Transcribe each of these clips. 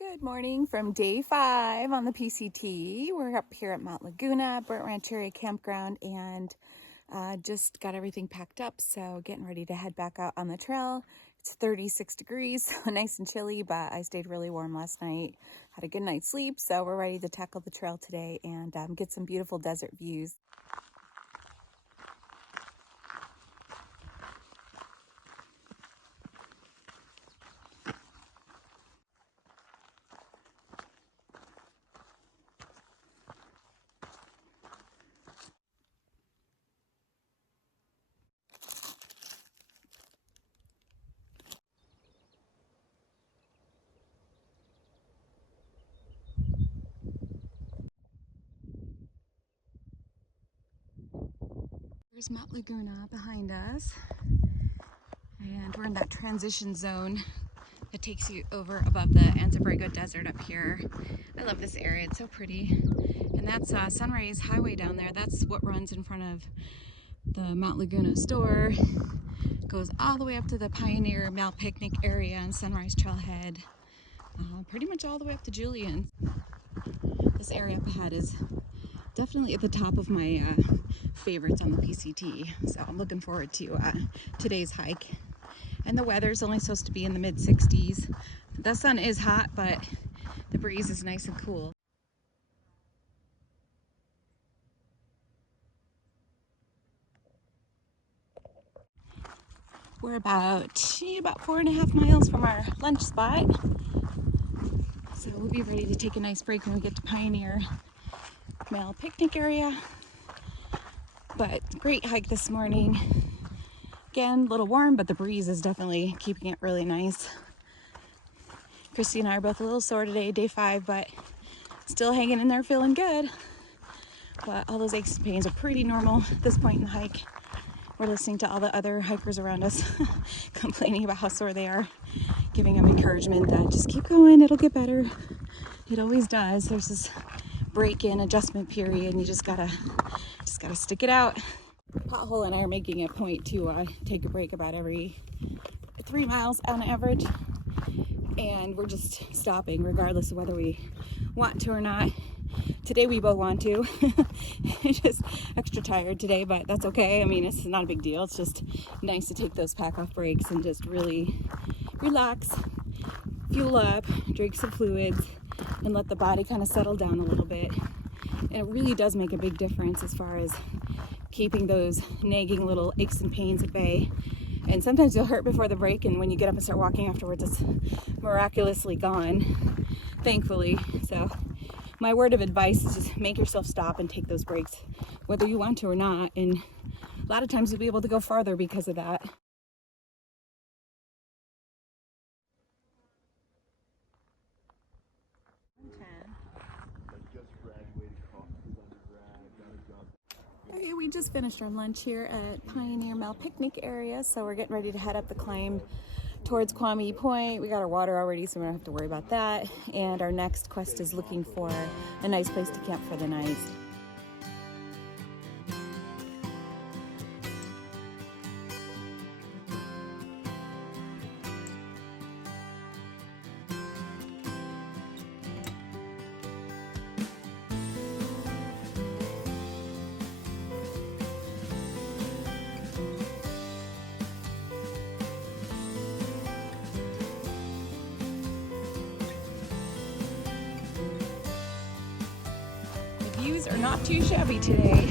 Good morning from day 5 on the PCT. We're up here at Mount Laguna, Burnt Rancheria Campground, and just got everything packed up. So getting ready to head back out on the trail. It's 36 degrees, so nice and chilly, but I stayed really warm last night. Had a good night's sleep, so we're ready to tackle the trail today and get some beautiful desert views. There's Mount Laguna behind us, and we're in that transition zone that takes you over above the Anza Desert up here. I love this area, it's so pretty. And that's Sunrise Highway down there. That's what runs in front of the Mount Laguna store. Goes all the way up to the Pioneer Mount Picnic area and Sunrise Trailhead. Pretty much all the way up to Julian. This area up ahead is definitely at the top of my favorites on the PCT. So I'm looking forward to today's hike. And the weather's only supposed to be in the mid-60s. The sun is hot, but the breeze is nice and cool. We're about 4.5 miles from our lunch spot. So we'll be ready to take a nice break when we get to Pioneer Male Picnic area. But great hike this morning. Again, a little warm, but the breeze is definitely keeping it really nice. Christy and I are both a little sore today, day 5, but still hanging in there, feeling good. But all those aches and pains are pretty normal at this point in the hike. We're listening to all the other hikers around us complaining about how sore they are, giving them encouragement that just keep going, it'll get better. It always does. There's this break-in adjustment period, and you just gotta stick it out. Pothole and I are making a point to take a break about every 3 miles on average, and we're just stopping regardless of whether we want to or not. Today we both want to. Just extra tired today, but that's okay. I mean, it's not a big deal. It's just nice to take those pack off breaks and just really relax, fuel up, drink some fluids, and let the body kind of settle down a little bit. And it really does make a big difference as far as keeping those nagging little aches and pains at bay. And sometimes you'll hurt before the break, and when you get up and start walking afterwards, it's miraculously gone, thankfully. So my word of advice is just make yourself stop and take those breaks, whether you want to or not. And a lot of times you'll be able to go farther because of that. Okay, we just finished our lunch here at Pioneer Male Picnic area, so we're getting ready to head up the climb towards Kwame Point. We got our water already, so we don't have to worry about that. And our next quest is looking for a nice place to camp for the night. Views are not too shabby today.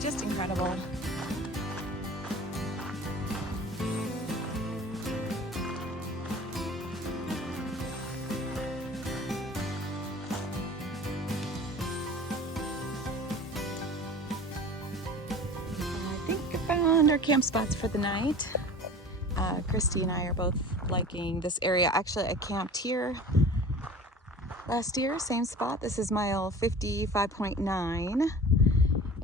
Just incredible. I think I found our camp spots for the night. Christy and I are both liking this area. Actually, I camped here last year, same spot. This is mile 55.9.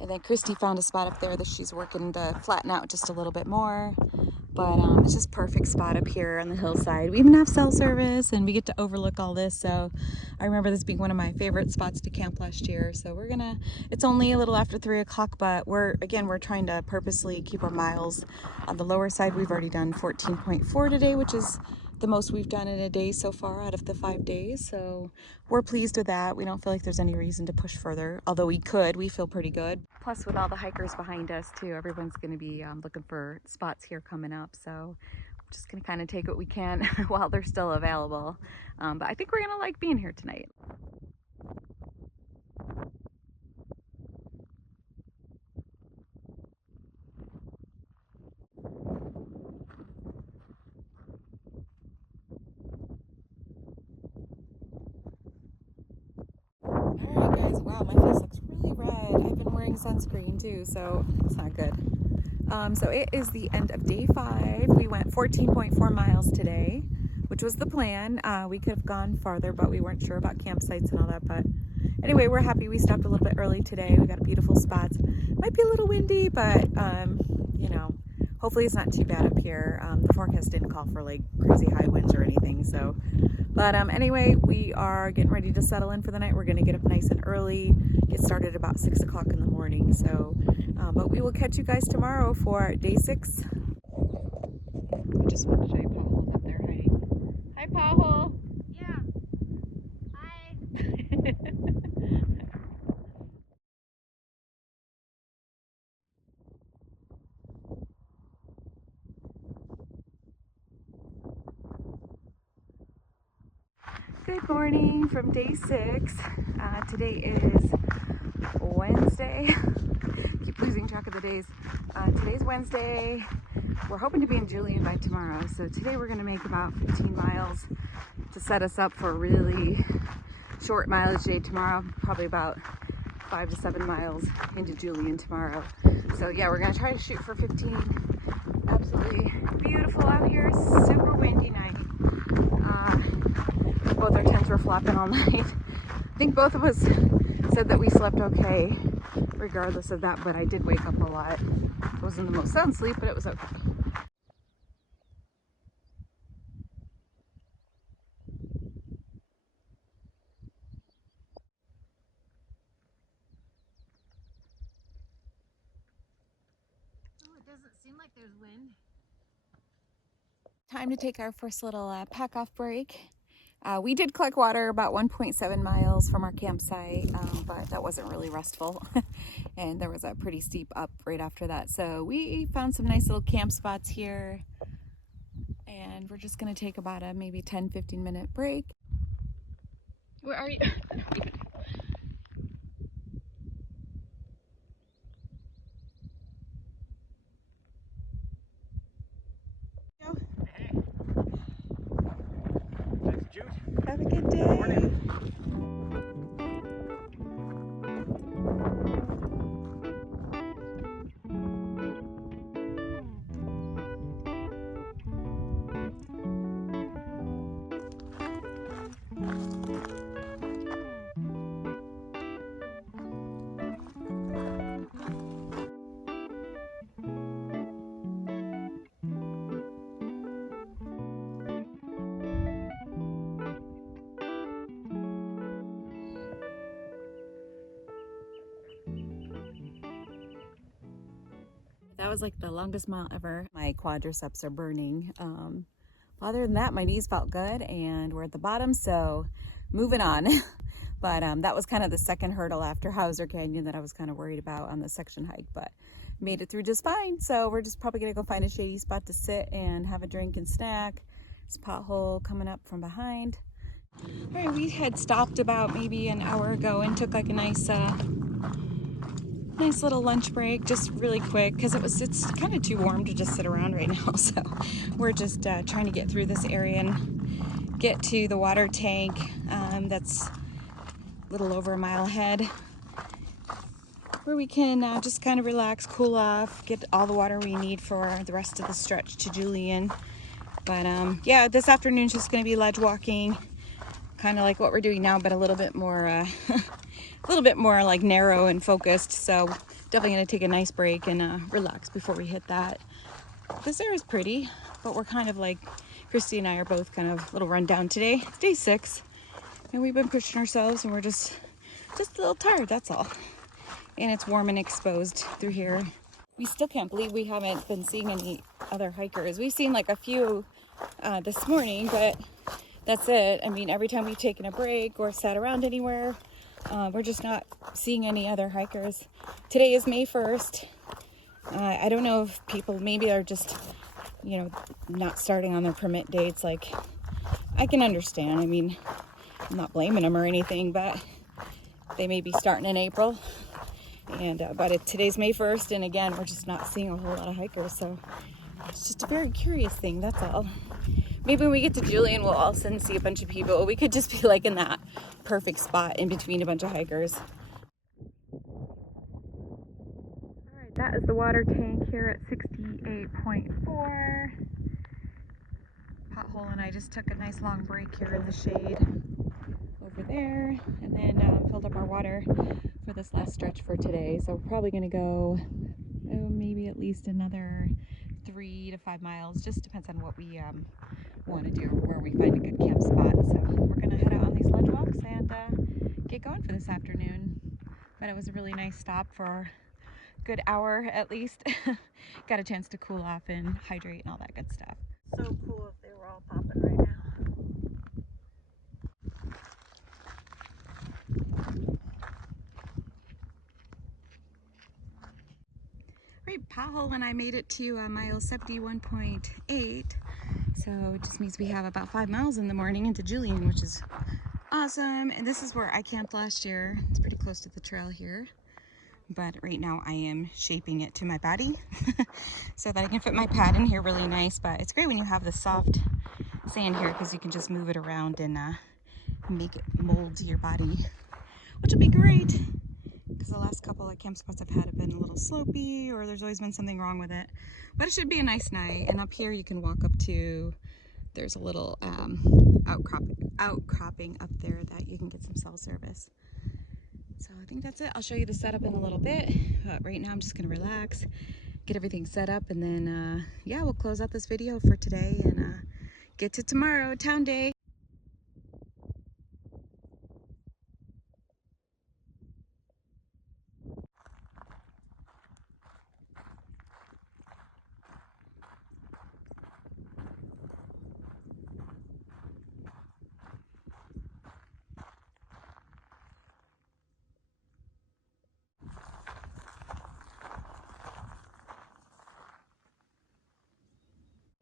And then Christy found a spot up there that she's working to flatten out just a little bit more. But it's just perfect spot up here on the hillside. We even have cell service and we get to overlook all this. So I remember this being one of my favorite spots to camp last year. So it's only a little after 3 o'clock, but we're trying to purposely keep our miles on the lower side. We've already done 14.4 today, which is the most we've done in a day so far out of the 5 days. So we're pleased with that. We don't feel like there's any reason to push further, although we could. We feel pretty good. Plus, with all the hikers behind us too, everyone's going to be looking for spots here coming up. So we're just going to kind of take what we can while they're still available. But I think we're going to like being here tonight. Alright guys, wow, my face looks really red. I've been wearing sunscreen too, so it's not good. So it is the end of day 5. We went 14.4 miles today, which was the plan. We could have gone farther, but we weren't sure about campsites and all that. But anyway, we're happy we stopped a little bit early today. We got beautiful spots. Might be a little windy, but you know, hopefully it's not too bad up here. The forecast didn't call for like crazy high winds or anything, so. But anyway, we are getting ready to settle in for the night. We're going to get up nice and early, get started about 6 o'clock in the morning. So, but we will catch you guys tomorrow for day 6. I just wanted to show you Powell up there hiding. Hi, Powell. Yeah. Hi. Good morning from day 6. Today is Wednesday. Keep losing track of the days. Today's Wednesday. We're hoping to be in Julian by tomorrow. So today we're going to make about 15 miles to set us up for a really short mileage day tomorrow. Probably about 5 to 7 miles into Julian tomorrow. So yeah, we're going to try to shoot for 15. Absolutely beautiful out here. Super windy night. Both our tents were flopping all night. I think both of us said that we slept okay regardless of that, but I did wake up a lot. It wasn't the most sound sleep, but it was okay. Oh, it doesn't seem like there's wind. Time to take our first little pack off break. We did collect water about 1.7 miles from our campsite, but that wasn't really restful. And there was a pretty steep up right after that. So we found some nice little camp spots here. And we're just going to take about a maybe 10-15 minute break. Where are you? That's Jude. Have a good day. Morning. That was like the longest mile ever. My quadriceps are burning. Other than that, my knees felt good and we're at the bottom, so moving on. But that was kind of the second hurdle after Hauser Canyon that I was kind of worried about on the section hike, but made it through just fine. So we're just probably gonna go find a shady spot to sit and have a drink and snack. There's a pothole coming up from behind. All right, we had stopped about maybe an hour ago and took like a nice little lunch break, just really quick, because it's kind of too warm to just sit around right now. So we're just trying to get through this area and get to the water tank that's a little over a mile ahead, where we can just kind of relax, cool off, get all the water we need for the rest of the stretch to Julian. But yeah, this afternoon's just going to be ledge walking, kind of like what we're doing now, but a little bit more a little bit more like narrow and focused. So definitely gonna take a nice break and relax before we hit that. This area is pretty, but we're kind of like, Christy and I are both kind of a little run down today. It's day 6 and we've been pushing ourselves and we're just a little tired, that's all. And it's warm and exposed through here. We still can't believe we haven't been seeing any other hikers. We've seen like a few this morning, but that's it. I mean, every time we've taken a break or sat around anywhere, we're just not seeing any other hikers. Today is May 1st. I don't know if people maybe are just, you know, not starting on their permit dates. Like, I can understand. I mean, I'm not blaming them or anything, but they may be starting in April. And but today's May 1st, and again, we're just not seeing a whole lot of hikers. So it's just a very curious thing, that's all. Maybe when we get to Julian, we'll all of a sudden see a bunch of people. We could just be like in that perfect spot in between a bunch of hikers. All right, that is the water tank here at 68.4. Pothole and I just took a nice long break here in the shade over there, and then filled up our water for this last stretch for today. So we're probably going to go maybe at least another 3 to 5 miles. Just depends on what we want to do, where we find a good camp spot. So we're going to head out on these ledge walks and get going for this afternoon. But it was a really nice stop for a good hour at least. Got a chance to cool off and hydrate and all that good stuff. So cool if they were all popping right now. Right, Pothole and I made it to mile 71.8. So it just means we have about 5 miles in the morning into Julian, which is awesome. And this is where I camped last year. It's pretty close to the trail here. But right now I am shaping it to my body so that I can fit my pad in here really nice. But it's great when you have the soft sand here because you can just move it around and make it mold to your body, which will be great because the last couple of camp spots I've had have been a little slopey, or there's always been something wrong with it. But it should be a nice night. And up here you can walk up to, there's a little outcropping up there that you can get some cell service. So I think that's it. I'll show you the setup in a little bit. But right now I'm just going to relax, get everything set up, and then yeah, we'll close out this video for today and get to tomorrow, town day.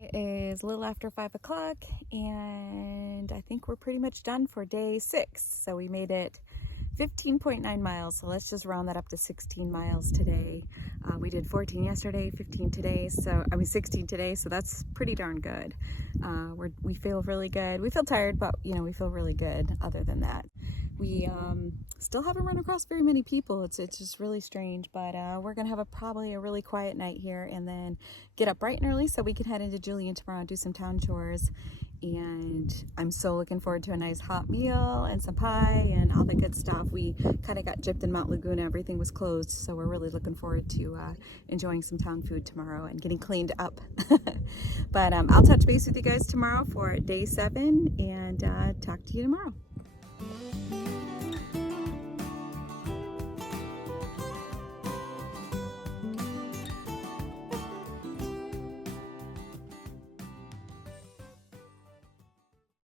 It is a little after 5 o'clock, and I think we're pretty much done for day 6. So we made it 15.9 miles. So let's just round that up to 16 miles today. We did 14 yesterday, 15 today. So I mean 16 today. So that's pretty darn good. We feel really good. We feel tired, but you know, we feel really good. Other than that, we still haven't run across very many people. It's just really strange, but we're gonna have probably a really quiet night here, and then get up bright and early so we can head into Julian tomorrow and do some town chores. And I'm so looking forward to a nice hot meal and some pie and all the good stuff. We kind of got gypped in Mount Laguna. Everything was closed, so we're really looking forward to enjoying some town food tomorrow and getting cleaned up. But I'll touch base with you guys tomorrow for day 7, and talk to you tomorrow.